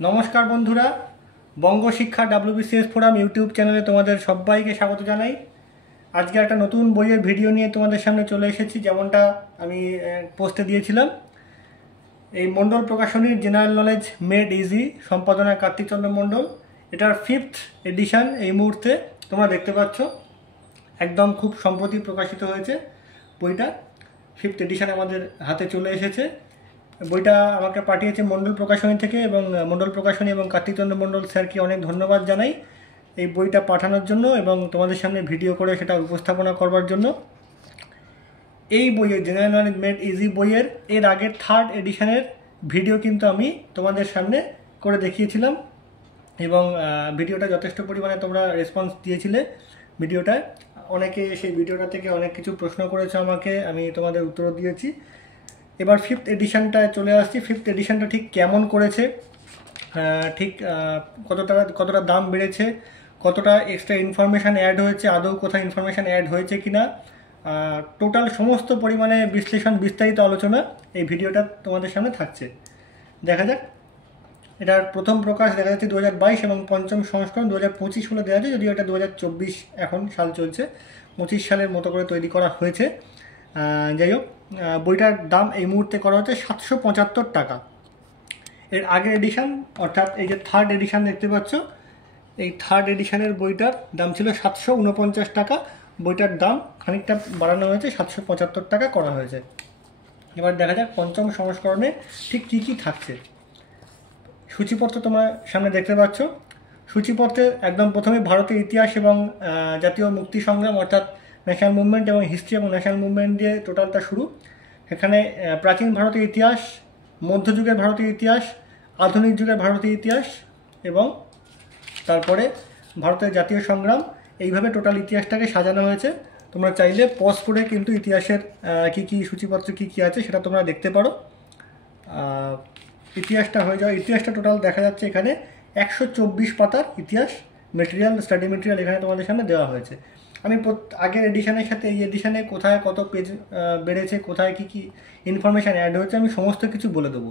नमस्कार बंधुरा बंग शिक्षा WBCS फोराम यूट्यूब चैनले तुम्हारे सबाइके स्वागत जानाई। आज के एक नतून बोइयेर भिडियो निये तुम्हारे सामने चले एसेछि जेमनटा आमी पोस्टे दिएछिलाम। এই মন্ডল প্রকাশনীর জেনারেল নলেজ মেড ইজি সম্পাদনা কার্তিক চন্দ্র মন্ডল, এটার 5th এডিশন এই মুহূর্তে তোমরা দেখতে পাচ্ছ। একদম খুব সম্প্রতি প্রকাশিত হয়েছে বইটা, 5th এডিশন আমাদের হাতে চলে এসেছে। বইটা আমাকে পাঠিয়েছে মন্ডল প্রকাশনী থেকে এবং মন্ডল প্রকাশনী এবং কার্তিক চন্দ্র মন্ডল স্যারকে অনেক ধন্যবাদ জানাই এই বইটা পাঠানোর জন্য এবং তোমাদের সামনে ভিডিও করে সেটা উপস্থাপনা করবার জন্য। এই বইয়ের জেনারেল নলেজ মেড ইজি বইয়ের এর আগের 3rd এডিশনের ভিডিও কিন্তু আমি তোমাদের সামনে করে দেখিয়েছিলাম এবং ভিডিওটা যথেষ্ট পরিমাণে তোমরা রেসপন্স দিয়েছিলে। ভিডিওটা অনেকে সেই ভিডিওটা থেকে অনেক কিছু প্রশ্ন করেছো আমাকে, আমি তোমাদের উত্তর দিয়েছি। এবার 5th এডিশনটায় চলে আসছি। 5th এডিশনটা ঠিক কেমন করেছে, ঠিক কতটা দাম বেড়েছে, কতটা এক্সট্রা ইনফরমেশান অ্যাড হয়েছে, আদৌ কোথায় ইনফরমেশান অ্যাড হয়েছে কিনা, টোটাল সমস্ত পরিমাণে বিশ্লেষণ বিস্তারিত আলোচনা এই ভিডিওটা তোমাদের সামনে থাকছে। দেখা যাক। এটার প্রথম প্রকাশ দেখা যাচ্ছে 2022 এবং পঞ্চম সংস্করণ 2025 সালে দেওয়া আছে, যদিও এটা 2024 এখন সাল চলছে, 25 সালের মতো করে তৈরি করা হয়েছে। যাই হোক, বইটার দাম এই মুহূর্তে করা হচ্ছে 775 টাকা। এর আগের এডিশন অর্থাৎ এই যে 3rd এডিশন দেখতে পাচ্ছ, এই 3rd এডিশনের বইটার দাম ছিল 749 টাকা। বইটার দাম খানিকটা বাড়ানো হয়েছে, 775 টাকা করা হয়েছে। এবার দেখা যাক পঞ্চম সংস্করণে ঠিক কী কী থাকছে। সূচিপত্র তোমরা সামনে দেখতে পাচ্ছ। সূচিপত্রে একদম প্রথমে ভারতের ইতিহাস এবং জাতীয় মুক্তি সংগ্রাম অর্থাৎ ন্যাশনাল মুভমেন্ট এবং হিস্ট্রি এবং ন্যাশনাল মুভমেন্ট দিয়ে টোটালটা শুরু। এখানে প্রাচীন ভারতের ইতিহাস, মধ্যযুগের ভারতের ইতিহাস, আধুনিক যুগের ভারতের ইতিহাস এবং তারপরে ভারতের জাতীয় সংগ্রাম, এইভাবে টোটাল ইতিহাসটাকে সাজানো হয়েছে। তোমরা চাইলে পজ করে কিন্তু ইতিহাসের কী কী সূচিপত্র কী কী আছে সেটা তোমরা দেখতে পারো। ইতিহাসটা হয়ে যাওয়া, ইতিহাসটা টোটাল দেখা যাচ্ছে এখানে 124 পাতার ইতিহাস মেটেরিয়াল, স্টাডি মেটেরিয়াল এখানে তোমাদের সামনে দেওয়া হয়েছে। আমি আগের এডিশনের সাথে এই এডিশনে কোথায় কত পেজ বেড়েছে, কোথায় কী কী ইনফরমেশান অ্যাড হয়েছে আমি সমস্ত কিছু বলে দেবো।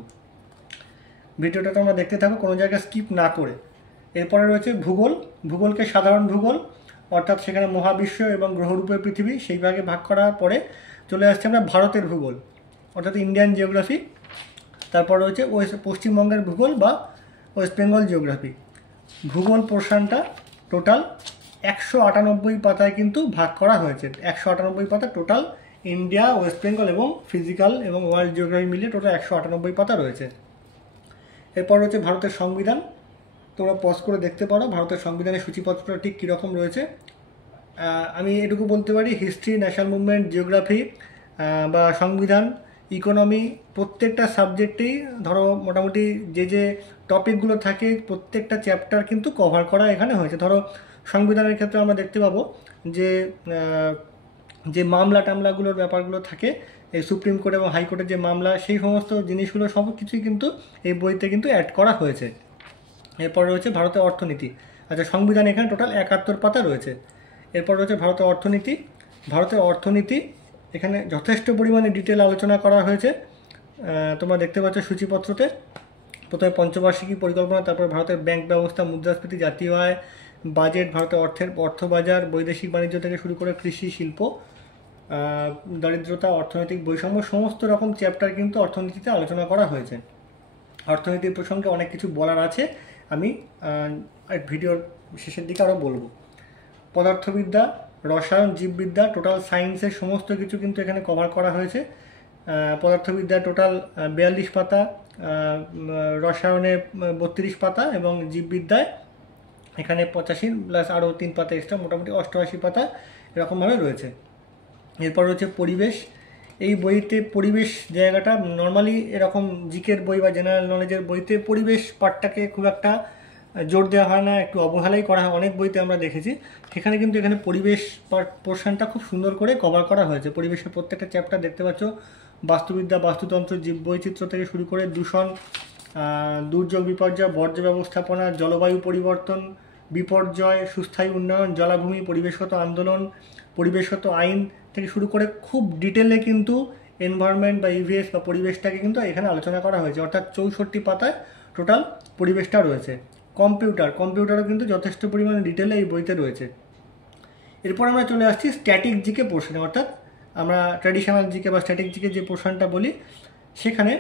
ভিডিওটা তোমরা দেখতে থাকো কোনো জায়গায় স্কিপ না করে। এরপরে রয়েছে ভূগোল। ভূগোলকে সাধারণ ভূগোল অর্থাৎ সেখানে মহাবিশ্ব এবং গ্রহরূপের পৃথিবী সেই ভাগে ভাগ করার পরে চলে আসছে আমরা ভারতের ভূগোল অর্থাৎ ইন্ডিয়ান জিওগ্রাফি। তারপর রয়েছে পশ্চিমবঙ্গের ভূগোল বা ওয়েস্ট বেঙ্গল জিওগ্রাফি। ভূগোল পোর্শনটা টোটাল 198 পাতায় কিন্তু ভাগ করা হয়েছে। 198 পাতা টোটাল ইন্ডিয়া, ওয়েস্ট বেঙ্গল এবং ফিজিক্যাল এবং ওয়ার্ল্ড জিওগ্রাফি মিলিয়ে টোটাল 198 পাতা রয়েছে। এরপর রয়েছে ভারতের সংবিধান। তোমরা পজ করে দেখতে পারো ভারতের সংবিধানের সূচিপত্রটা ঠিক কীরকম রয়েছে। আমি এটুকু বলতে পারি, হিস্ট্রি, ন্যাশনাল মুভমেন্ট, জিওগ্রাফি বা সংবিধান, ইকোনমি প্রত্যেকটা সাবজেক্টেই ধরো মোটামুটি যে যে টপিকগুলো থাকে প্রত্যেকটা চ্যাপ্টার কিন্তু কভার করা এখানে হয়েছে। ধরো সংবিধানের ক্ষেত্রে আমরা দেখতে পাবো যে যে মামলা টামলাগুলোর ব্যাপারগুলো থাকে, এই সুপ্রিম কোর্ট এবং হাইকোর্টের যে মামলা, সেই সমস্ত জিনিসগুলো সব কিছুই কিন্তু এই বইতে কিন্তু অ্যাড করা হয়েছে। এরপর রয়েছে ভারতের অর্থনীতি। আচ্ছা, সংবিধান এখানে টোটাল 71 পাতা রয়েছে। এরপর রয়েছে ভারতের অর্থনীতি। ভারতের অর্থনীতি এখানে যথেষ্ট পরিমাণে ডিটেল আলোচনা করা হয়েছে। তোমরা দেখতে পাচ্ছ সূচিপত্রতে প্রথমে পঞ্চবার্ষিকী পরিকল্পনা, তারপর ভারতের ব্যাংক ব্যবস্থা, মুদ্রাস্ফীতি, জাতীয় আয়, বাজেট, ভারতের অর্থবাজার, বৈদেশিক বাণিজ্য থেকে শুরু করে কৃষি, শিল্প, দারিদ্রতা, অর্থনৈতিক বৈষম্য, সমস্ত রকম চ্যাপ্টার কিন্তু অর্থনীতিতে আলোচনা করা হয়েছে। অর্থনীতির প্রসঙ্গে অনেক কিছু বলার আছে, আমি ভিডিওর শেষের দিকে আরও বলবো। পদার্থবিদ্যা, রসায়ন, জীববিদ্যা, টোটাল সায়েন্সের সমস্ত কিছু কিন্তু এখানে কভার করা হয়েছে। পদার্থবিদ্যা টোটাল 42 পাতা, রসায়নে 32 পাতা এবং জীববিদ্যায় এখানে 85 প্লাস আরও 3 পাতা এক্সট্রা, মোটামুটি 88 পাতা এরকমভাবে রয়েছে। এরপর রয়েছে পরিবেশ। এই বইতে পরিবেশ জায়গাটা নর্মালি এরকম জিকের বই বা জেনারেল নলেজের বইতে পরিবেশ পার্টটাকে খুব একটা জোর দেওয়া হয় না, একটু অবহেলাই করা হয় অনেক বইতে আমরা দেখেছি। সেখানে কিন্তু এখানে পরিবেশ পোর্শনটা খুব সুন্দর করে কভার করা হয়েছে। পরিবেশের প্রত্যেকটা চ্যাপ্টার দেখতে পাচ্ছ, বাস্তুবিদ্যা, বাস্তুতন্ত্র, জীববৈচিত্র্য থেকে শুরু করে দূষণ, দুর্যোগ বিপর্যয়, বর্জ্য ব্যবস্থাপনা, জলবায়ু পরিবর্তন, বিপর্যয়, সুস্থায়ী উন্নয়ন, জলাভূমি, পরিবেশগত আন্দোলন, পরিবেশগত আইন থেকে শুরু করে খুব ডিটেলে কিন্তু এনভায়রনমেন্ট বা ইভিএস বা পরিবেশটাকে কিন্তু এখানে আলোচনা করা হয়েছে। অর্থাৎ 64 পাতায় টোটাল পরিবেশটা রয়েছে। কম্পিউটারও কিন্তু যথেষ্ট পরিমাণে ডিটেলে এই বইতে রয়েছে। এরপর আমরা চলে আসছি স্ট্যাটিক জিকে পোর্শনে, অর্থাৎ আমরা ট্র্যাডিশনাল জিকে বা স্ট্যাটিক জিকে যে পোর্শনটা বলি, সেখানে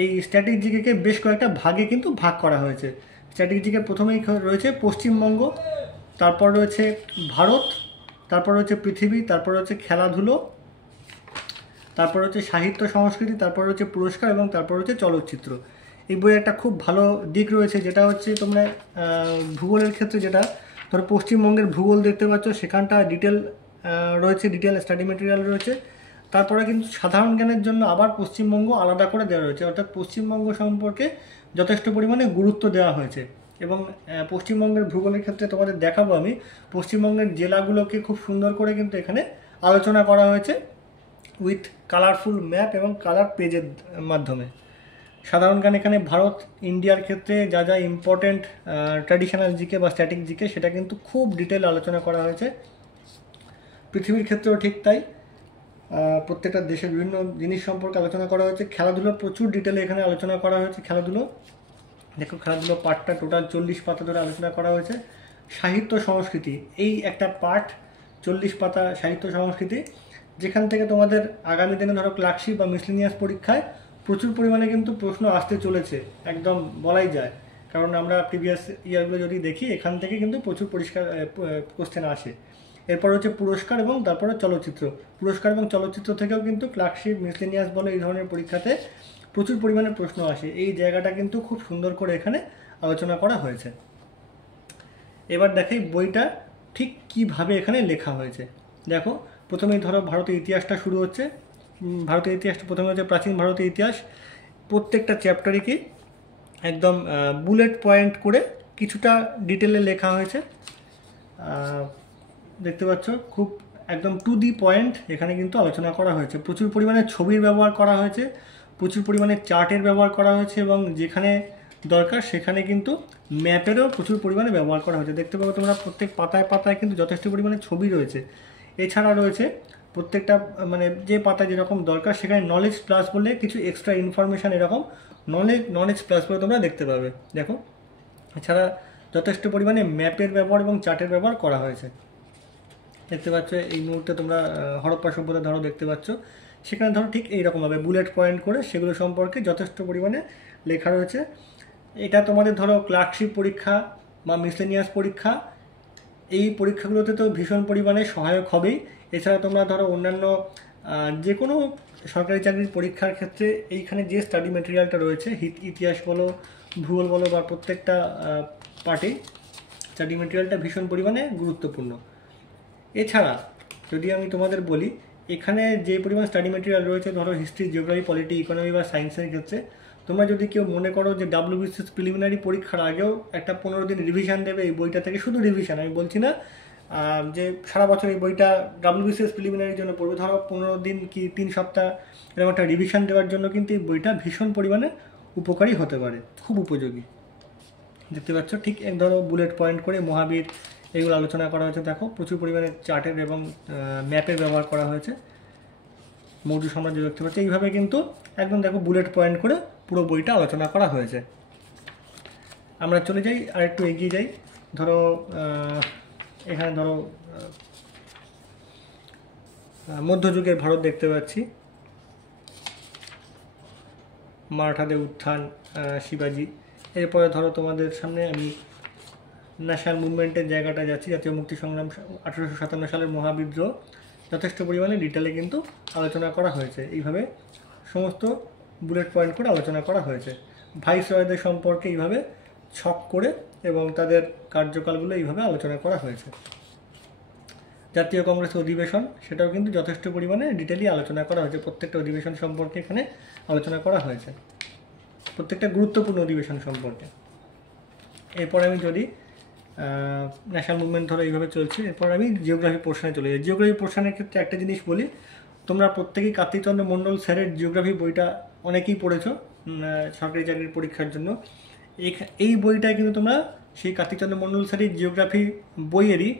এই স্ট্যাটিক জিকেকে বেশ কয়েকটা ভাগে কিন্তু ভাগ করা হয়েছে। স্ট্যাটিক জিকে প্রথমেই রয়েছে পশ্চিমবঙ্গ, তারপর রয়েছে ভারত, তারপর রয়েছে পৃথিবী, তারপর রয়েছে খেলাধুলো, তারপর হচ্ছে সাহিত্য সংস্কৃতি, তারপর হচ্ছে পুরস্কার এবং তারপর হচ্ছে চলচ্চিত্র। এই বইয়ের একটা খুব ভালো দিক রয়েছে, যেটা হচ্ছে তোমরা ভূগোলের ক্ষেত্রে যেটা ধরো পশ্চিমবঙ্গের ভূগোল দেখতে পাচ্ছ, সেখানটা ডিটেল রয়েছে, ডিটেল স্টাডি মেটেরিয়াল রয়েছে। তারপরে কিন্তু সাধারণ জ্ঞানের জন্য আবার পশ্চিমবঙ্গ আলাদা করে দেওয়া রয়েছে, অর্থাৎ পশ্চিমবঙ্গ সম্পর্কে যথেষ্ট পরিমাণে গুরুত্ব দেওয়া হয়েছে। এবং পশ্চিমবঙ্গের ভূগোলের ক্ষেত্রে তোমাদের দেখাবো আমি, পশ্চিমবঙ্গের জেলাগুলোকে খুব সুন্দর করে কিন্তু এখানে আলোচনা করা হয়েছে উইথ কালারফুল ম্যাপ এবং কালার পেজের মাধ্যমে। সাধারণ জ্ঞান এখানে ভারত ইন্ডিয়ার ক্ষেত্রে যা যা ইম্পর্টেন্ট ট্র্যাডিশনাল জিকে বা স্ট্যাটিক জিকে, সেটা কিন্তু খুব ডিটেল আলোচনা করা হয়েছে। পৃথিবীর ক্ষেত্রেও ঠিক তাই, প্রত্যেকটা দেশের বিভিন্ন জিনিস সম্পর্কে আলোচনা করা হয়েছে। খেলাধুলো প্রচুর ডিটেলে এখানে আলোচনা করা হয়েছে। খেলাধুলো দেখো, খেলাধুলো পার্টটা টোটাল 40 পাতা ধরে আলোচনা করা হয়েছে। সাহিত্য সংস্কৃতি এই একটা পার্ট, 40 পাতা সাহিত্য সংস্কৃতি, যেখান থেকে তোমাদের আগামী দিনে ধরো ক্লার্কশিপ বা মিসলেনিয়াস পরীক্ষায় প্রচুর পরিমাণে কিন্তু প্রশ্ন আসতে চলেছে, একদম বলাই যায়। কারণ আমরা প্রিভিয়াস ইয়ারগুলো যদি দেখি, এখান থেকে কিন্তু প্রচুর কোশ্চেন আসে। এরপর হচ্ছে পুরস্কার এবং তারপরে চলচ্চিত্র। পুরস্কার এবং চলচ্চিত্র থেকেও কিন্তু ক্লার্কশিপ, মিসলেনিয়াস বলে এই ধরনের পরীক্ষাতে প্রচুর পরিমাণে প্রশ্ন আসে। এই জায়গাটা কিন্তু খুব সুন্দর করে এখানে আলোচনা করা হয়েছে। এবার দেখাই বইটা ঠিক কিভাবে এখানে লেখা হয়েছে। দেখো, প্রথমেই ধরো ভারতের ইতিহাসটা শুরু হচ্ছে। ভারতের ইতিহাসটা প্রথমে হচ্ছে প্রাচীন ভারতের ইতিহাস। প্রত্যেকটা চ্যাপ্টারই কি একদম বুলেট পয়েন্ট করে কিছুটা ডিটেলে লেখা হয়েছে। দেখতে পাচ্ছ, খুব একদম টু দি পয়েন্ট এখানে কিন্তু আলোচনা করা হয়েছে। প্রচুর পরিমাণে ছবির ব্যবহার করা হয়েছে, প্রচুর পরিমাণে চার্টের ব্যবহার করা হয়েছে, এবং যেখানে দরকার সেখানে কিন্তু ম্যাপেরও প্রচুর পরিমাণে ব্যবহার করা হয়েছে। দেখতে পাবো তোমরা প্রত্যেক পাতায় পাতায় কিন্তু যথেষ্ট পরিমাণে ছবি রয়েছে। এছাড়া রয়েছে প্রত্যেকটা মানে যে পাতায় যেরকম দরকার, সেখানে নলেজ প্লাস বলে কিছু এক্সট্রা ইনফরমেশান এরকম নলেজ প্লাস বলে তোমরা দেখতে পাবে। দেখো, এছাড়া যথেষ্ট পরিমাণে ম্যাপের ব্যবহার এবং চার্টের ব্যবহার করা হয়েছে। দেখতে পাচ্ছ এই মুহূর্তে তোমরা হরপ্পা সভ্যতা ধরো দেখতে পাচ্ছ, সেখানে ধরো ঠিক এইরকমভাবে বুলেট পয়েন্ট করে সেগুলো সম্পর্কে যথেষ্ট পরিমাণে লেখা রয়েছে। এটা তোমাদের ধরো ক্লার্কশিপ পরীক্ষা বা মিসলেনিয়াস পরীক্ষা, এই পরীক্ষাগুলোতে তো ভীষণ পরিমাণে সহায়ক হবেই। এছাড়া তোমরা ধরো অন্যান্য যে কোনো সরকারি চাকরির পরীক্ষার ক্ষেত্রে এইখানে যে স্টাডি মেটেরিয়ালটা রয়েছে, ইতিহাস বলো, ভূগোল বলো, বা প্রত্যেকটা পার্টি স্টাডি মেটেরিয়ালটা ভীষণ পরিমাণে গুরুত্বপূর্ণ। এছাড়া যদি আমি তোমাদের বলি, এখানে যে পরিমাণ স্টাডি মেটেরিয়াল রয়েছে, ধরো হিস্ট্রি, জিওগ্রাফি, পলিটি, ইকোনমি বা সায়েন্সের ক্ষেত্রে, তোমরা যদি কেউ মনে করো যে WBCS প্রিলিমিনারি পরীক্ষার আগেও একটা 15 দিন রিভিশন দেবে এই বইটা থেকে, শুধু রিভিশন, আমি বলছি না যে সারা বছর এই বইটা WBCS প্রিলিমিনারির জন্য পড়বে, ধরো 15 দিন কি 3 সপ্তাহ এরকম একটা রিভিশন দেওয়ার জন্য কিন্তু এই বইটা ভীষণ পরিমাণে উপকারী হতে পারে, খুব উপযোগী। দেখতে পাচ্ছ ঠিক ধরো বুলেট পয়েন্ট করে মহাবীর এগুলো আলোচনা করা হয়েছে। দেখো, প্রচুর পরিমাণে চার্টের এবং ম্যাপের ব্যবহার করা হয়েছে। মৌর্য সাম্রাজ্য দেখতে পাচ্ছি, এইভাবে কিন্তু একদম দেখো বুলেট পয়েন্ট করে পুরো বইটা আলোচনা করা হয়েছে। আমরা চলে যাই আর একটু এগিয়ে যাই। ধরো এখানে ধরো মধ্যযুগের ভারত দেখতে পাচ্ছি, মারাঠাদের উত্থান, শিবাজি। এরপরে ধরো তোমাদের সামনে আমি ন্যাশনাল মুভমেন্টের জায়গাটা যাচ্ছি, জাতীয় মুক্তি সংগ্রাম 1857 সালের মহাবিদ্রোহ, যথেষ্ট পরিমাণে ডিটেলে কিন্তু আলোচনা করা হয়েছে। এইভাবে সমস্ত বুলেট পয়েন্ট করে আলোচনা করা হয়েছে। ভাইসরয়দের সম্পর্কে এইভাবে ছক করে এবং তাদের কার্যকালগুলো এইভাবে আলোচনা করা হয়েছে। জাতীয় কংগ্রেসের অধিবেশন, সেটাও কিন্তু যথেষ্ট পরিমাণে ডিটেলি আলোচনা করা হয়েছে। প্রত্যেকটা অধিবেশন সম্পর্কে এখানে আলোচনা করা হয়েছে, প্রত্যেকটা গুরুত্বপূর্ণ অধিবেশন সম্পর্কে। এরপর আমি যদি ন্যাশনাল মুভমেন্ট ধরো এইভাবে চলছে, এরপর আমি জিওগ্রাফি পোর্শনে চলে যাই। জিওগ্রাফি পোর্শনের ক্ষেত্রে একটা জিনিস বলি, তোমরা প্রত্যেকেই কার্তিকচন্দ্র মণ্ডল স্যারের জিওগ্রাফি বইটা অনেকেই পড়েছো সরকারি চাকরির পরীক্ষার জন্য। এই বইটায় কিন্তু তোমরা সেই কার্তিকচন্দ্র মণ্ডল স্যারের জিওগ্রাফি বইয়েরই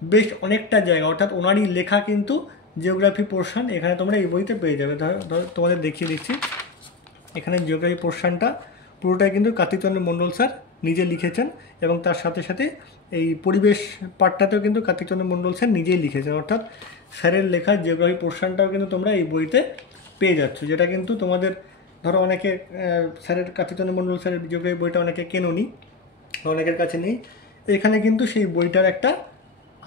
বেশ অনেকটা জায়গা, অর্থাৎ ওনারই লেখা কিন্তু জিওগ্রাফি পোর্শন এখানে তোমরা এই বইতে পেয়ে যাবে। ধরো তোমাদের দেখিয়ে দিচ্ছি, এখানে জিওগ্রাফি পোর্শনটা পুরোটাই কিন্তু কার্তিক চন্দ্র মণ্ডল স্যার নিজে লিখেছেন, এবং তার সাথে সাথে এই পরিবেশ পাঠটাতেও কিন্তু কার্তিক চন্দ্র মণ্ডল স্যার নিজেই লিখেছেন। অর্থাৎ স্যারের লেখা জিওগ্রাফি পোর্শনটাও কিন্তু তোমরা এই বইতে পেয়ে যাচ্ছ, যেটা কিন্তু তোমাদের ধরো অনেকে স্যারের কার্তিক চন্দ্র মণ্ডল স্যারের জিওগ্রাফি বইটা অনেকে কেনোনি, অনেকের কাছে নেই। এখানে কিন্তু সেই বইটার একটা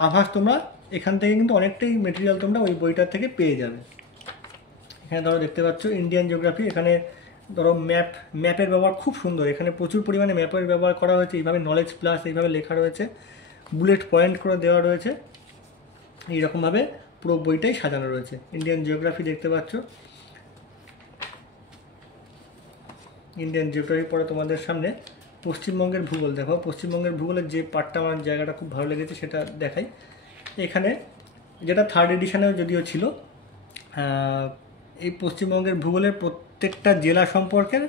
আভাস তোমরা এখান থেকে কিন্তু অনেকটাই মেটেরিয়াল তোমরা ওই বইটার থেকে পেয়ে যাবে। এখানে ধরো দেখতে পাচ্ছ ইন্ডিয়ান জিওগ্রাফি, এখানে ধরো ম্যাপের ব্যবহার খুব সুন্দর, এখানে প্রচুর পরিমাণে ম্যাপের ব্যবহার করা হয়েছে, এইভাবে নলেজ প্লাস এইভাবে লেখা রয়েছে, বুলেট পয়েন্ট করে দেওয়া রয়েছে, এইরকমভাবে পুরো বইটাই সাজানো রয়েছে। ইন্ডিয়ান জিওগ্রাফি দেখতে পাচ্ছ, ইন্ডিয়ান জিওগ্রাফি পরে তোমাদের সামনে পশ্চিমবঙ্গের ভূগোল দেখো। পশ্চিমবঙ্গের ভূগোলের যে পার্টটা আমার জায়গাটা খুব ভালো লেগেছে সেটা দেখাই। এখানে যেটা 3rd এডিশনেও যদিও ছিল, এই পশ্চিমবঙ্গের ভূগোলের প্রত্যেকটা জেলা সম্পর্কের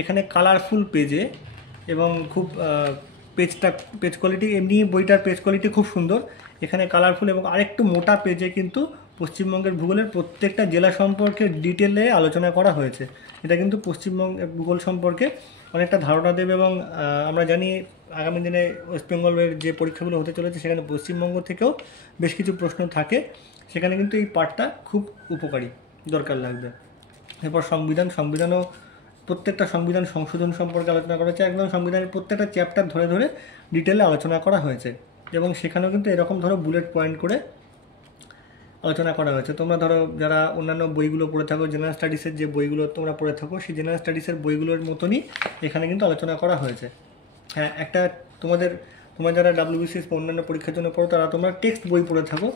এখানে কালারফুল পেজে, এবং খুব পেজ কোয়ালিটি, এমনি বইটার পেজ কোয়ালিটি খুব সুন্দর, এখানে কালারফুল এবং আরেকটু মোটা পেজে কিন্তু পশ্চিমবঙ্গের ভূগোলের প্রত্যেকটা জেলা সম্পর্কে ডিটেলে আলোচনা করা হয়েছে। এটা কিন্তু পশ্চিমবঙ্গের ভূগোল সম্পর্কে অনেকটা ধারণা দেবে, এবং আমরা জানি আগামী দিনে ওয়েস্ট বেঙ্গলের যে পরীক্ষাগুলো হতে চলেছে সেখানে পশ্চিমবঙ্গ থেকেও বেশ কিছু প্রশ্ন থাকে, সেখানে কিন্তু এই পার্টটা খুব উপকারী, দরকার লাগবে। এরপর সংবিধানও প্রত্যেকটা সংবিধান সংশোধন সম্পর্কে আলোচনা করা হয়েছে, একদম সংবিধানের প্রত্যেকটা চ্যাপ্টার ধরে ধরে ডিটেলে আলোচনা করা হয়েছে, এবং সেখানেও কিন্তু এরকম ধরো বুলেট পয়েন্ট করে আলোচনা করা হয়েছে। তোমরা ধরো যারা অন্যান্য বইগুলো পড়ে থাকো, জেনারেল স্টাডিসের যে বইগুলো তোমরা পড়ে থাকো, সেই জেনারেল স্টাডিসের বইগুলোর মতনই এখানে কিন্তু আলোচনা করা হয়েছে। হ্যাঁ, একটা তোমরা যারা WBCS বা অন্যান্য পরীক্ষার জন্য পড়ো তারা তোমরা টেক্সট বই পড়ে থাকো,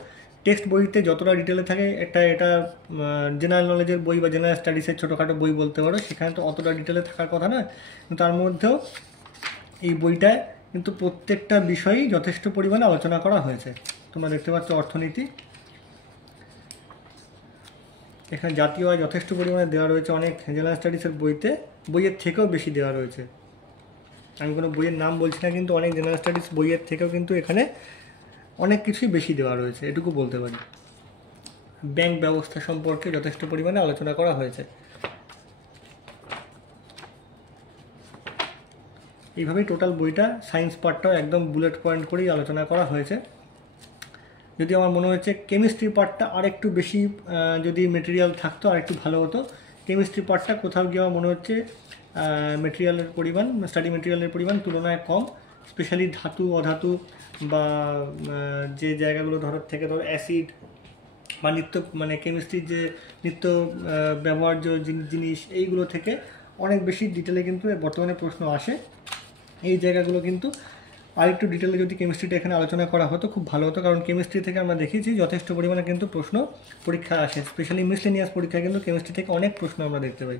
টেক্সট বইতে যতটা ডিটেলে থাকে এটা জেনারেল নলেজের বই বা জেনারেল স্টাডিসের ছোটোখাটো বই বলতে পারো, সেখানে তো অতটা ডিটেলে থাকার কথা নয়, কিন্তু তার মধ্যেও এই বইটায় কিন্তু প্রত্যেকটা বিষয়ই যথেষ্ট পরিমাণে আলোচনা করা হয়েছে। তোমরা দেখতে পাচ্ছ অর্থনীতি, এখানে জাতীয় আয় যথেষ্ট পরিমাণে দেওয়া রয়েছে, অনেক জেনারেল স্টাডিসের বইয়ের থেকেও বেশি দেওয়া রয়েছে। আমি কোনো বইয়ের নাম বলছি না, কিন্তু অনেক জেনারেল স্টাডিস বইয়ের থেকেও কিন্তু এখানে অনেক কিছুই বেশি দেওয়া রয়েছে, এটুকু বলতে পারি। ব্যাংক ব্যবস্থা সম্পর্কে যথেষ্ট পরিমাণে আলোচনা করা হয়েছে। এইভাবেই টোটাল বইটা, সায়েন্স পার্টটাও একদম বুলেট পয়েন্ট করেই আলোচনা করা হয়েছে। যদি আমার মনে হচ্ছে কেমিস্ট্রি পার্টটা আর একটু বেশি যদি মেটেরিয়াল থাকতো আর একটু ভালো হতো। কেমিস্ট্রি পার্টটা কোথাও গিয়ে আমার মনে হচ্ছে মেটেরিয়ালের পরিমাণ, স্টাডি মেটেরিয়ালের পরিমাণ তুলনায় কম, স্পেশালি ধাতু অধাতু বা যে জায়গাগুলো ধরো অ্যাসিড বা কেমিস্ট্রির যে নিত্য ব্যবহার্য জিনিস, এইগুলো থেকে অনেক বেশি ডিটেলে কিন্তু বর্তমানে প্রশ্ন আসে। এই জায়গাগুলো কিন্তু আর একটু ডিটেলে যদি কেমিস্ট্রিটা এখানে আলোচনা করা হতো খুব ভালো হতো, কারণ কেমিস্ট্রি থেকে আমরা দেখেছি যথেষ্ট পরিমাণে কিন্তু প্রশ্ন পরীক্ষা আসে, স্পেশালি মিসলেনিয়াস পরীক্ষায় কিন্তু কেমিস্ট্রি থেকে অনেক প্রশ্ন আমরা দেখতে পাই।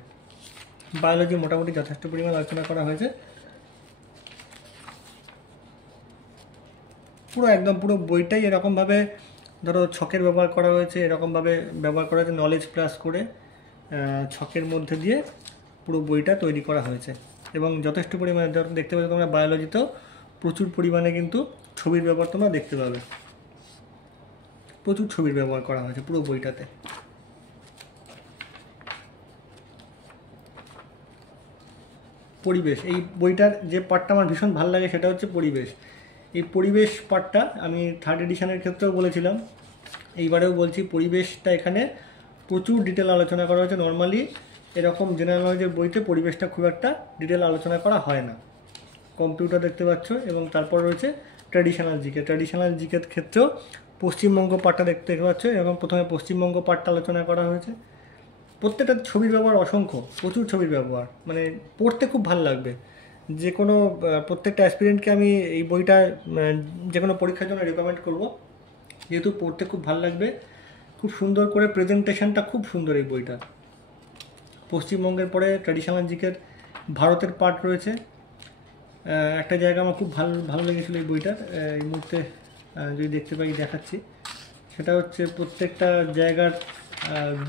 বায়োলজি মোটামুটি যথেষ্ট পরিমাণে আলোচনা করা হয়েছে। পুরো বইটাই এরকমভাবে ধরো ছকের ব্যবহার করা হয়েছে, এরকমভাবে ব্যবহার করা হয়েছে, নলেজ প্লাস করে ছকের মধ্যে দিয়ে পুরো বইটা তৈরি করা হয়েছে। এবং যথেষ্ট পরিমাণে দেখতে পাবে তোমরা বায়োলজিতেও প্রচুর পরিমাণে কিন্তু ছবির ব্যবহার তোমরা দেখতে পাবে, প্রচুর ছবির ব্যবহার করা হয়েছে পুরো বইটাতে। পরিবেশ, এই বইটার যে পার্টটা আমার ভীষণ ভালো লাগে সেটা হচ্ছে পরিবেশ। এই পরিবেশ পার্টটা আমি 3rd এডিশনের ক্ষেত্রেও বলেছিলাম, এইবারেও বলছি, পরিবেশটা এখানে প্রচুর ডিটেল আলোচনা করা হয়েছে। নর্মালি এরকম জেনারেল নলেজের বইতে পরিবেশটা খুব একটা ডিটেল আলোচনা করা হয় না। কম্পিউটার দেখতে পাচ্ছ, এবং তারপর রয়েছে ট্র্যাডিশনাল জিকের ক্ষেত্রেও পশ্চিমবঙ্গ পার্টটা দেখতে পাচ্ছ, এবং প্রথমে পশ্চিমবঙ্গ পার্টটা আলোচনা করা হয়েছে। প্রত্যেকটা ছবির ব্যবহার অসংখ্য, প্রচুর ছবির ব্যবহার, পড়তে খুব ভালো লাগবে। যে কোনো প্রত্যেকটা অ্যাসপিরেন্টকে আমি এই বইটা যে কোনো পরীক্ষার জন্য রেকমেন্ড করব, যেহেতু পড়তে খুব ভালো লাগবে। খুব সুন্দর করে প্রেজেন্টেশনটা, খুব সুন্দর এই বইটা। পশ্চিমবঙ্গের পরে ট্র্যাডিশনাল জিকের ভারতের পার্ট রয়েছে। একটা জায়গা আমার খুব ভালো লেগেছিলো এই বইটার, এই মুহূর্তে যদি দেখতে পাই দেখাচ্ছি, সেটা হচ্ছে প্রত্যেকটা জায়গার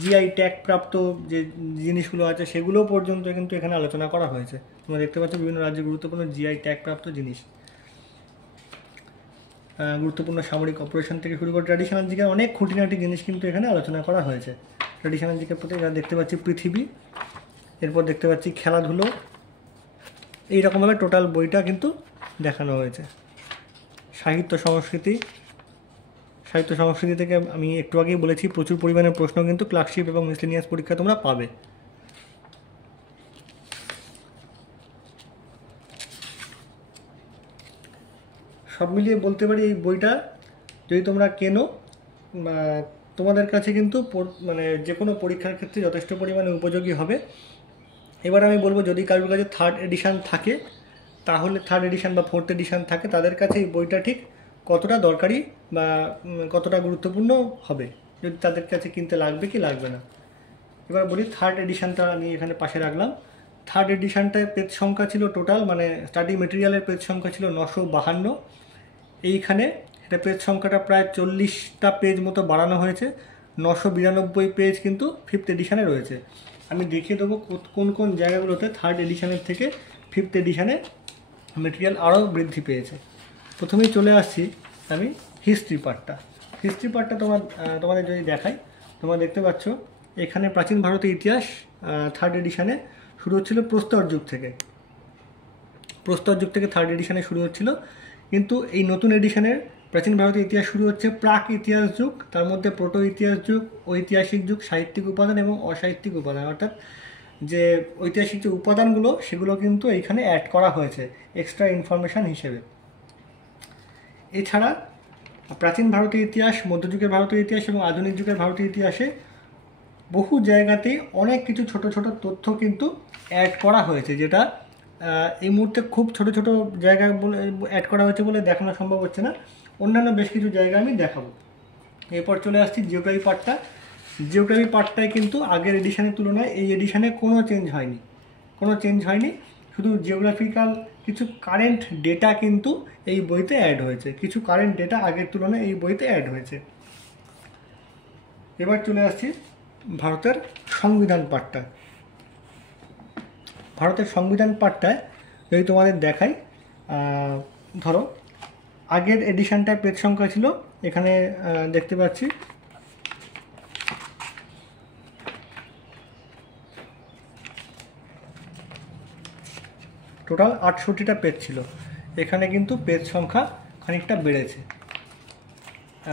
জিআই ট্যাগ প্রাপ্ত যে জিনিসগুলো আছে সেগুলো পর্যন্ত কিন্তু এখানে আলোচনা করা হয়েছে। তোমরা দেখতে পাচ্ছ বিভিন্ন রাজ্যের গুরুত্বপূর্ণ জিআই ট্যাগ প্রাপ্ত জিনিস, গুরুত্বপূর্ণ সামরিক অপারেশন থেকে শুরু করে ট্র্যাডিশনাল জিকের অনেক খুঁটিনাটি জিনিস কিন্তু এখানে আলোচনা করা হয়েছে। ট্র্যাডিশনাল জিকের প্রতি দেখতে পাচ্ছি পৃথিবী, এরপর দেখতে পাচ্ছি খেলাধুলো, এইরকমভাবে টোটাল বইটা কিন্তু দেখানো হয়েছে। সাহিত্য সংস্কৃতি থেকে আমি একটু আগেই বলেছি প্রচুর পরিমাণে প্রশ্ন কিন্তু ক্লার্কশিপ এবং মিসলেনিয়াস পরীক্ষা তোমরা পাবে। সব মিলিয়ে বলতে পারি এই বইটা যদি তোমরা কেনো তোমাদের কাছে কিন্তু মানে যে কোনো পরীক্ষার ক্ষেত্রে যথেষ্ট পরিমাণে উপযোগী হবে। এবার আমি বলবো যদি কারোর কাছে 3rd এডিশান থাকে, তাহলে 3rd এডিশান বা 4th এডিশান থাকে, তাদের কাছে এই বইটা ঠিক কতটা দরকারি বা কতটা গুরুত্বপূর্ণ হবে, যদি তাদের কাছে কিনতে লাগবে কি লাগবে না। এবার বলি 3rd এডিশানটা আমি এখানে পাশে রাখলাম। 3rd এডিশানটায় পেজ সংখ্যা ছিল টোটাল, মানে স্টাডি মেটেরিয়ালের পেজ সংখ্যা ছিল 952। এইখানে এটা পেজ সংখ্যাটা প্রায় 40টা পেজ মতো বাড়ানো হয়েছে। 992 পেজ কিন্তু 5th এডিশানে রয়েছে। আমি দেখিয়ে দেবো কোন কোন জায়গাগুলোতে 3rd এডিশানের থেকে 5th এডিশানে মেটেরিয়াল আরও বৃদ্ধি পেয়েছে। প্রথমেই চলে আসছি আমি হিস্ট্রি পার্টটা তোমাদের যদি দেখাই, তোমরা দেখতে পাচ্ছ এখানে প্রাচীন ভারতের ইতিহাস 3rd এডিশানে শুরু হচ্ছিল প্রস্তর যুগ থেকে 3rd এডিশানে শুরু হচ্ছিল। কিন্তু এই নতুন এডিশনের প্রাচীন ভারতের ইতিহাস শুরু হচ্ছে প্রাক ইতিহাস যুগ, তার মধ্যে প্রোটো ইতিহাস যুগ, ঐতিহাসিক যুগ, সাহিত্যিক উপাদান এবং অসাহিত্যিক উপাদান, অর্থাৎ যে ঐতিহাসিক যে উপাদানগুলো সেগুলো কিন্তু এইখানে অ্যাড করা হয়েছে এক্সট্রা ইনফরমেশান হিসেবে। এছাড়া প্রাচীন ভারতের ইতিহাস, মধ্যযুগের ভারতের ইতিহাস এবং আধুনিক যুগের ভারতের ইতিহাসে বহু জায়গাতেই অনেক কিছু ছোট ছোট তথ্য কিন্তু অ্যাড করা হয়েছে, যেটা এই মুহূর্তে খুব ছোট ছোট জায়গা বলে অ্যাড করা হয়েছে বলে দেখানো সম্ভব হচ্ছে না। অন্যান্য বেশ কিছু জায়গা আমি দেখাবো। এরপর চলে আসছি জিওগ্রাফি পার্টটায় কিন্তু আগের এডিশনের তুলনায় এই এডিশনে কোনো চেঞ্জ হয়নি। শুধু জিওগ্রাফিক্যাল কিছু কারেন্ট ডেটা কিন্তু এই বইতে অ্যাড হয়েছে, কিছু কারেন্ট ডেটা আগের তুলনায় এই বইতে অ্যাড হয়েছে। এবার চলে আসছি ভারতের সংবিধান পার্টটায় যদি তোমাদের দেখাই, ধরো আগের এডিশনটায় পেজ সংখ্যা ছিল এখানে দেখতে পাচ্ছি টোটাল 68টা পেজ ছিল, এখানে কিন্তু পেজ সংখ্যা খানিকটা বেড়েছে,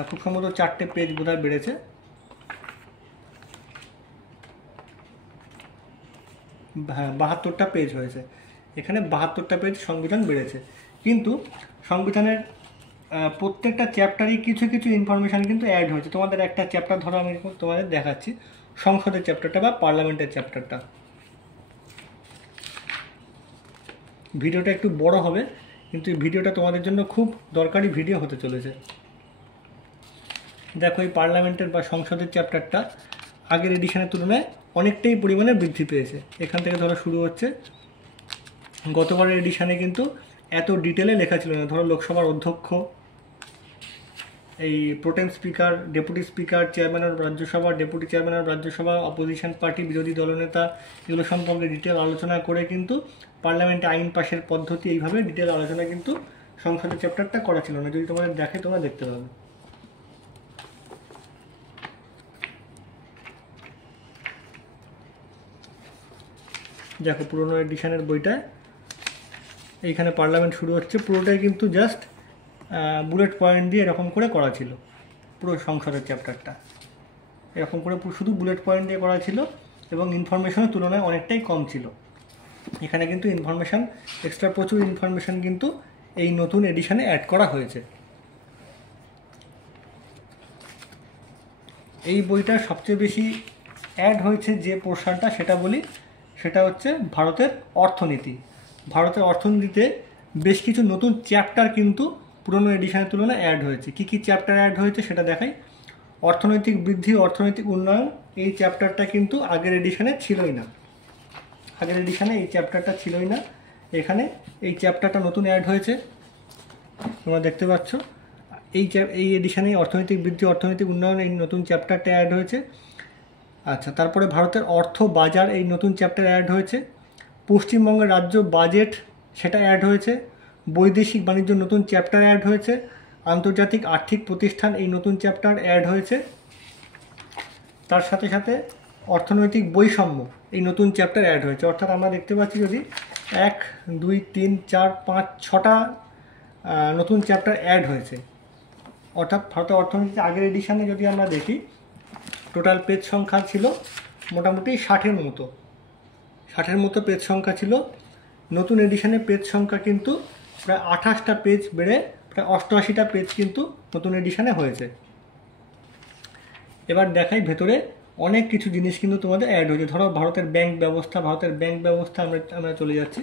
খুব সম্ভবত 4টে পেজ বোধহয় বেড়েছে। হ্যাঁ, 72টা পেজ হয়েছে, এখানে 72টা পেজ সংবিধান বেড়েছে। কিন্তু সংবিধানের প্রত্যেকটা চ্যাপ্টারই কিছু কিছু ইনফরমেশান কিন্তু অ্যাড হয়েছে। তোমাদের একটা চ্যাপ্টার ধরো আমি তোমাদের দেখাচ্ছি, সংসদের চ্যাপ্টারটা বা পার্লামেন্টের চ্যাপ্টারটা। ভিডিওটা একটু বড় হবে, কিন্তু এই ভিডিওটা তোমাদের জন্য খুব দরকারি ভিডিও হতে চলেছে। দেখো এই পার্লামেন্টের বা সংসদের চ্যাপ্টারটা আগের এডিশনের তুলনায় অনেকটাই পরিমাণে বৃদ্ধি পেয়েছে। এখান থেকে ধরো শুরু হচ্ছে, গতবারের এডিশনে কিন্তু এত ডিটেলে লেখা ছিল না। ধরো লোকসভার অধ্যক্ষ, এই protem speaker, deputy speaker, chairman of Rajya Sabha, deputy chairman of Rajya Sabha, opposition party, বিরোধী দলনেতা, এগুলো সম্পর্কে ডিটেল আলোচনা করে কিন্তু পার্লামেন্টে আইন পাশের পদ্ধতি, এইভাবে ডিটেল আলোচনা কিন্তু সংসদের চ্যাপ্টারটা করা ছিল না। যদি তোমাদের দেখে তোমরা দেখতে পাবে। দেখো পুরোনো এডিশনের বইটায় এইখানে পার্লামেন্ট শুরু হচ্ছে, পুরোটাই কিন্তু জাস্ট বুলেট পয়েন্ট দিয়ে এরকম করে করা ছিল। পুরো সংসদের চ্যাপ্টারটা এরকম করে শুধু বুলেট পয়েন্ট দিয়ে করা ছিল এবং ইনফরমেশনের তুলনায় অনেকটাই কম ছিল। এখানে কিন্তু ইনফরমেশান এক্সট্রা প্রচুর ইনফরমেশান কিন্তু এই নতুন এডিশনে অ্যাড করা হয়েছে। এই বইটার সবচেয়ে বেশি অ্যাড হয়েছে যে পোর্শনটা সেটা বলি, সেটা হচ্ছে ভারতের অর্থনীতি। ভারতের অর্থনীতিতে বেশ কিছু নতুন চ্যাপ্টার কিন্তু পুরনো এডিশনের তুলনায় অ্যাড হয়েছে। কী কী চ্যাপ্টার অ্যাড হয়েছে সেটা দেখাই। অর্থনৈতিক বৃদ্ধি, অর্থনৈতিক উন্নয়ন, এই চ্যাপ্টারটা কিন্তু আগের এডিশনে ছিলই না। এই চ্যাপ্টারটা ছিলই না, এখানে এই চ্যাপ্টারটা নতুন অ্যাড হয়েছে, তোমরা দেখতে পাচ্ছ। এই এডিশনে অর্থনৈতিক বৃদ্ধি, অর্থনৈতিক উন্নয়ন, এই নতুন চ্যাপ্টারটা অ্যাড হয়েছে। আচ্ছা, তারপরে ভারতের অর্থ বাজার, এই নতুন চ্যাপ্টার অ্যাড হয়েছে। পশ্চিমবঙ্গের রাজ্য বাজেট, সেটা অ্যাড হয়েছে। বৈদেশিক বাণিজ্য, নতুন চ্যাপ্টার অ্যাড হয়েছে। আন্তর্জাতিক আর্থিক প্রতিষ্ঠান, এই নতুন চ্যাপ্টার অ্যাড হয়েছে। তার সাথে সাথে অর্থনৈতিক বৈষম্য, এই নতুন চ্যাপ্টার অ্যাড হয়েছে। অর্থাৎ আমরা দেখতে পাচ্ছি যদি 1 2 3 4 5 6টা নতুন চ্যাপ্টার অ্যাড হয়েছে। অর্থাৎ ভারতের অর্থনীতিতে আগের এডিশানে যদি আমরা দেখি টোটাল পেজ সংখ্যা ছিল মোটামুটি 60-এর মতো পেজ সংখ্যা ছিল। নতুন এডিশনে পেজ সংখ্যা কিন্তু প্রায় 28টা পেজ বেড়ে প্রায় 88টা পেজ কিন্তু নতুন এডিশনে হয়েছে। এবার দেখাই ভেতরে অনেক কিছু জিনিস কিন্তু তোমাদের অ্যাড হয়েছে। ধরো ভারতের ব্যাংক ব্যবস্থা আমরা চলে যাচ্ছি।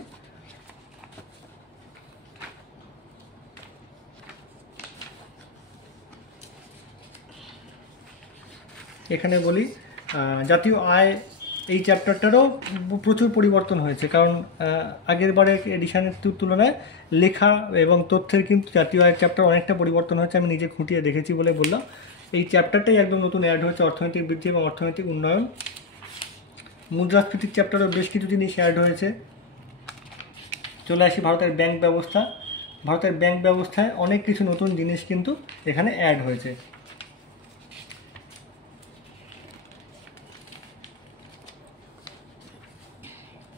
এখানে বলি জাতীয় আয়, এই চ্যাপ্টারটারও প্রচুর পরিবর্তন হয়েছে, কারণ আগের বারের এডিশনের তুলনায় লেখা এবং তথ্যের কিন্তু জাতীয় আয়ের চ্যাপ্টার অনেকটা পরিবর্তন হয়েছে। আমি নিজে খুঁটিয়ে দেখেছি বলে বললাম। এই চ্যাপ্টারটাই একদম নতুন অ্যাড হয়েছে, অর্থনৈতিক বৃদ্ধি এবং অর্থনৈতিক উন্নয়ন। মুদ্রাস্ফীতির চ্যাপ্টারও বেশ কিছু জিনিস অ্যাড হয়েছে। চলে আসি ভারতের ব্যাংক ব্যবস্থা। ভারতের ব্যাংক ব্যবস্থায় অনেক কিছু নতুন জিনিস কিন্তু এখানে অ্যাড হয়েছে।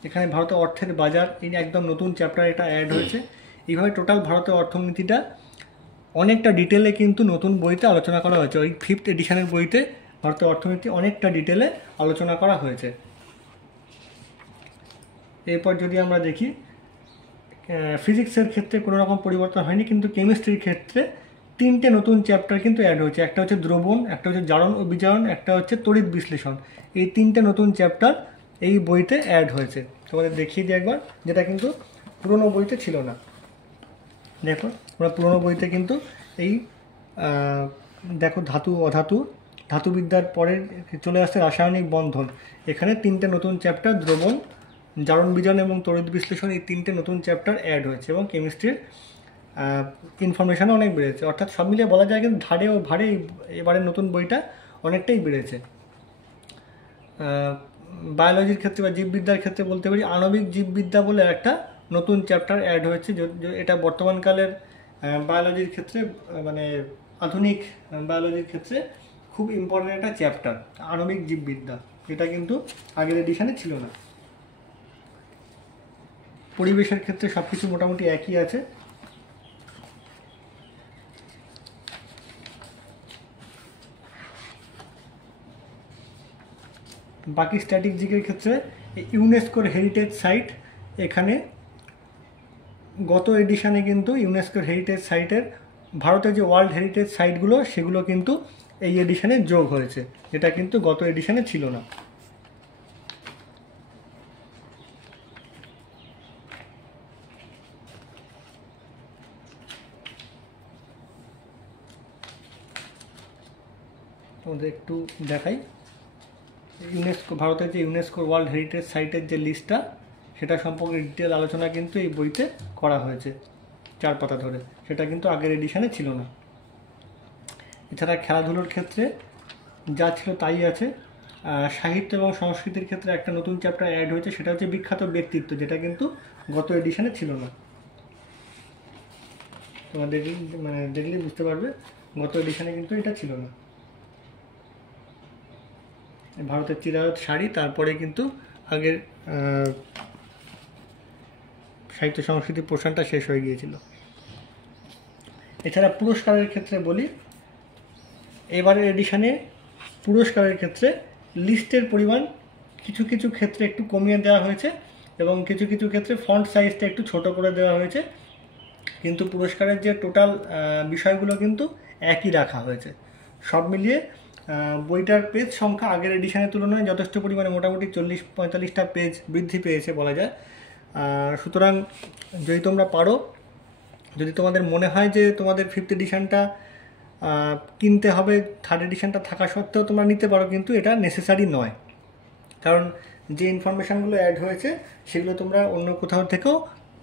এখানে ভারতের অর্থের বাজার, এই একদম নতুন চ্যাপ্টার এটা অ্যাড হয়েছে। এইভাবে টোটাল ভারতের অর্থনীতিটা অনেকটা ডিটেলে কিন্তু নতুন বইতে আলোচনা করা হয়েছে। ওই 5th এডিশনের বইতে ভারতের অর্থনীতি অনেকটা ডিটেলে আলোচনা করা হয়েছে। এরপর যদি আমরা দেখি ফিজিক্সের ক্ষেত্রে কোনো রকম পরিবর্তন হয়নি, কিন্তু কেমিস্ট্রির ক্ষেত্রে 3টে নতুন চ্যাপ্টার কিন্তু অ্যাড হয়েছে। একটা হচ্ছে দ্রবণ, একটা হচ্ছে জারণ ও বিজারণ, একটা হচ্ছে তড়িৎ বিশ্লেষণ। এই 3টে নতুন চ্যাপ্টার এই বইতে অ্যাড হয়েছে। তোমাদের দেখিয়ে দিই একবার, যেটা কিন্তু পুরনো বইতে ছিল না। দেখো আমরা পুরনো বইতে কিন্তু এই দেখো ধাতু অধাতু, ধাতুবিদ্যার পরে চলে আসছে রাসায়নিক বন্ধন। এখানে 3টে নতুন চ্যাপ্টার দ্রবণ, জারণ বিজারণ এবং তড়িৎ বিশ্লেষণ, এই 3টে নতুন চ্যাপ্টার অ্যাড হয়েছে। এবং কেমিস্ট্রির ইনফরমেশানও অনেক বেড়েছে। অর্থাৎ সব মিলিয়ে বলা যায় কিন্তু ধারে ও ভারে এবারের নতুন বইটা অনেকটাই বেড়েছে। বায়োলজির ক্ষেত্রে বা জীববিদ্যার ক্ষেত্রে বলতে পারি আণবিক জীববিদ্যা বলে একটা নতুন চ্যাপ্টার অ্যাড হয়েছে। এটা বর্তমানকালের বায়োলজির ক্ষেত্রে, মানে আধুনিক বায়োলজির ক্ষেত্রে খুব ইম্পর্টেন্ট একটা চ্যাপ্টার, আণবিক জীববিদ্যা, যেটা কিন্তু আগের এডিশনে ছিল না। পরিবেশের ক্ষেত্রে সব কিছু মোটামুটি একই আছে। বাকি স্ট্র্যাটেজিকের ক্ষেত্রে ইউনেস্কোর হেরিটেজ সাইট, এখানে গত এডিশনে কিন্তু ইউনেস্কোর হেরিটেজ সাইটের ভারতের যে ওয়ার্ল্ড হেরিটেজ সাইটগুলো সেগুলো কিন্তু এই এডিশনে যোগ হয়েছে, যেটা কিন্তু গত এডিশনে ছিল না। তোমাদের একটু দেখাই ইউনেস্কো, ভারতের যে ইউনেস্কো ওয়ার্ল্ড হেরিটেজ সাইটের যে লিস্টটা, সেটা সম্পর্কে ডিটেল আলোচনা কিন্তু এই বইতে করা হয়েছে 4 পাতা ধরে, সেটা কিন্তু আগের এডিশনে ছিল না। এছাড়া খেলাধুলোর ক্ষেত্রে যা ছিল তাই আছে। সাহিত্য এবং সংস্কৃতির ক্ষেত্রে একটা নতুন চ্যাপ্টার অ্যাড হয়েছে, সেটা হচ্ছে বিখ্যাত ব্যক্তিত্ব, যেটা কিন্তু গত এডিশনে ছিল না। তোমরা দেখলে বুঝতে পারবে গত এডিশনে কিন্তু এটা ছিল না। ভারতের চিরায়ত শাড়ি, তারপরে কিন্তু আগের সাহিত্য সংস্কৃতি পোর্শনটা শেষ হয়ে গিয়েছিল। এছাড়া পুরস্কারের ক্ষেত্রে বলি, এবারের এডিশনে পুরস্কারের ক্ষেত্রে লিস্টের পরিমাণ কিছু কিছু ক্ষেত্রে একটু কমিয়ে দেওয়া হয়েছে এবং কিছু কিছু ক্ষেত্রে ফন্ট সাইজটা একটু ছোট করে দেওয়া হয়েছে, কিন্তু পুরস্কারের যে টোটাল বিষয়গুলো কিন্তু একই রাখা হয়েছে। সব মিলিয়ে বইটার পেজ সংখ্যা আগের এডিশনের তুলনায় যথেষ্ট পরিমাণে মোটামুটি 40-45টা পেজ বৃদ্ধি পেয়েছে বলা যায়। সুতরাং যদি তোমরা পারো, যদি তোমাদের মনে হয় যে তোমাদের 5th এডিশনটা কিনতে হবে, 3rd এডিশনটা থাকা সত্ত্বেও তোমরা নিতে পারো, কিন্তু এটা নেসেসারি নয়। কারণ যে ইনফরমেশানগুলো অ্যাড হয়েছে সেগুলো তোমরা অন্য কোথাও থেকেও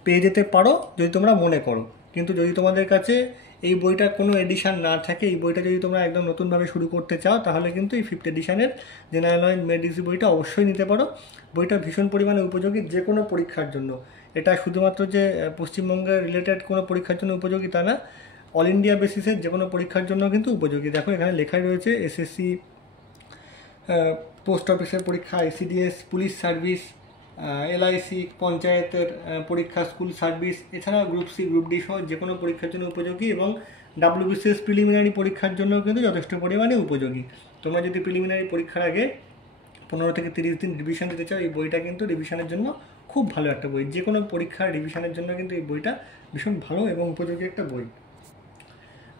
পেয়ে যেতে পারো যদি তোমরা মনে করো। কিন্তু যদি তোমাদের কাছে এই বইটার কোনো এডিশান না থাকে, এই বইটা যদি তোমরা একদম নতুনভাবে শুরু করতে চাও, তাহলে কিন্তু এই 5th এডিশনের জেনারেল নলেজ মেড ইজি বইটা অবশ্যই নিতে পারো। বইটা ভীষণ পরিমাণে উপযোগী যে কোনো পরীক্ষার জন্য। এটা শুধুমাত্র যে পশ্চিমবঙ্গের রিলেটেড কোনো পরীক্ষার জন্য উপযোগী তা না, অল ইন্ডিয়া বেসিসের যে কোনো পরীক্ষার জন্য কিন্তু উপযোগী। দেখো এখানে লেখাই রয়েছে এসএসসি, পোস্ট অফিসের পরীক্ষা, আইসিডিএস, পুলিশ সার্ভিস, LIC, পঞ্চায়েতের পরীক্ষা, স্কুল সার্ভিস, এছাড়া গ্রুপ সি, গ্রুপ ডি সহ যে কোনো পরীক্ষার জন্য উপযোগী এবং WBCS প্রিলিমিনারি পরীক্ষার জন্য কিন্তু যথেষ্ট পরিমাণে উপযোগী। তোমরা যদি প্রিলিমিনারি পরীক্ষার আগে 15 থেকে 30 দিন রিভিশন দিতে চাও, এই বইটা কিন্তু রিভিশনের জন্য খুব ভালো একটা বই। যে কোনো পরীক্ষার রিভিশনের জন্য কিন্তু এই বইটা ভীষণ ভালো এবং উপযোগী একটা বই।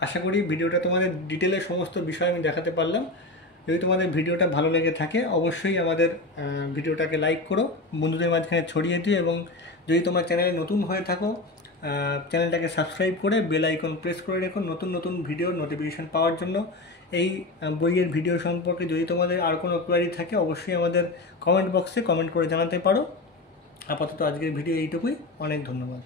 আশা করি ভিডিওটা তোমাদের ডিটেলে সমস্ত বিষয় আমি দেখাতে পারলাম। যদি তোমাদের ভিডিওটা ভালো লেগে থাকে অবশ্যই আমাদের ভিডিওটাকে লাইক করো, বন্ধুদের মাঝখানে ছড়িয়ে দিও এবং যদি তোমরা চ্যানেলে নতুন হয়ে থাকো চ্যানেলটাকে সাবস্ক্রাইব করে বেল আইকন প্রেস করে রেখো নতুন নতুন ভিডিওর নোটিফিকেশান পাওয়ার জন্য। এই বইয়ের ভিডিও সম্পর্কে যদি তোমাদের আর কোনো কোয়ারি থাকে অবশ্যই আমাদের কমেন্ট বক্সে কমেন্ট করে জানাতে পারো। আপাতত আজকের ভিডিও এইটুকুই, অনেক ধন্যবাদ।